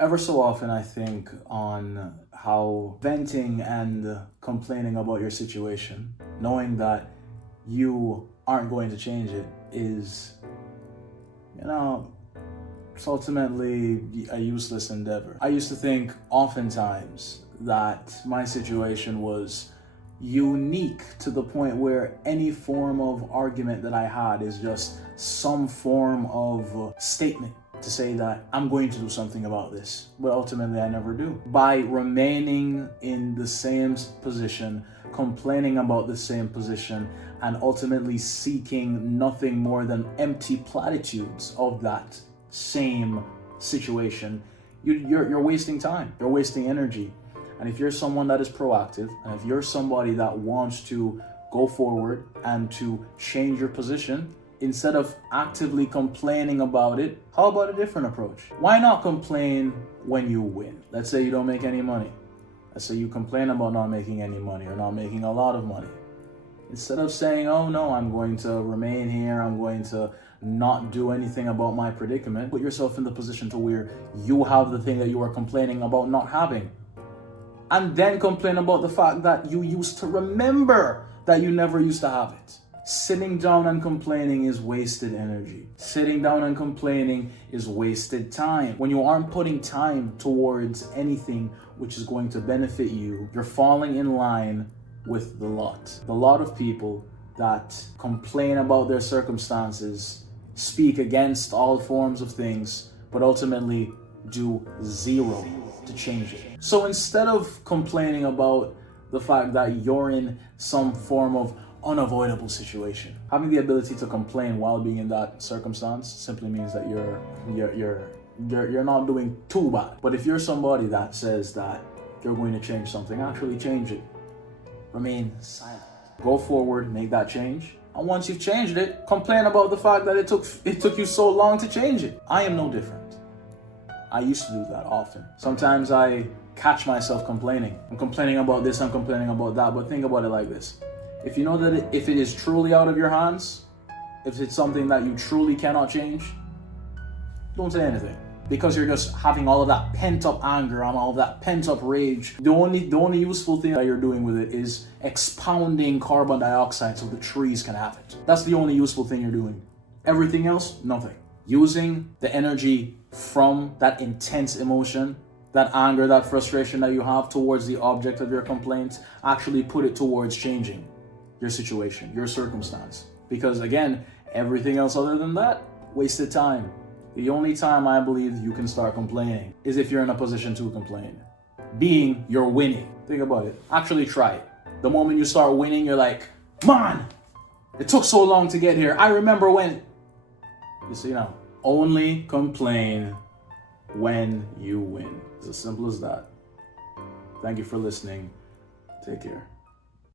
Ever so often, I think on how venting and complaining about your situation, knowing that you aren't going to change it, is, you know, it's ultimately a useless endeavor. I used to think oftentimes that my situation was unique to the point where any form of argument that I had is just some form of statement to say that I'm going to do something about this, but ultimately I never do. By remaining in the same position, complaining about the same position, and ultimately seeking nothing more than empty platitudes of that same situation, you're wasting time, you're wasting energy. And if you're someone that is proactive, and if you're somebody that wants to go forward and to change your position, instead of actively complaining about it, how about a different approach? Why not complain when you win? Let's say you don't make any money. Let's say you complain about not making any money or not making a lot of money. Instead of saying, oh no, I'm going to remain here, I'm going to not do anything about my predicament, put yourself in the position to where you have the thing that you are complaining about not having. And then complain about the fact that you used to remember that you never used to have it. Sitting down and complaining is wasted energy. Sitting down and complaining is wasted time. When you aren't putting time towards anything which is going to benefit you, you're falling in line with the lot. The lot of people that complain about their circumstances, speak against all forms of things, but ultimately do zero to change it. So instead of complaining about the fact that you're in some form of unavoidable situation, having the ability to complain while being in that circumstance simply means that you're not doing too bad. But if you're somebody that says that you're going to change something, actually change it. Remain silent. Go forward, make that change. And once you've changed it, complain about the fact that it took you so long to change it. I am no different. I used to do that often. Sometimes I catch myself complaining. I'm complaining about this, I'm complaining about that, but think about it like this. If you know that if it is truly out of your hands, if it's something that you truly cannot change, don't say anything. Because you're just having all of that pent-up anger and all of that pent-up rage. The only useful thing that you're doing with it is expounding carbon dioxide so the trees can have it. That's the only useful thing you're doing. Everything else, nothing. Using the energy from that intense emotion, that anger, that frustration that you have towards the object of your complaint, actually put it towards changing your situation, your circumstance. Because again, everything else other than that, wasted time. The only time I believe you can start complaining is if you're in a position to complain. Being you're winning. Think about it. Actually try it. The moment you start winning, you're like, man, it took so long to get here. I remember when. You see now, only complain when you win. It's as simple as that. Thank you for listening. Take care.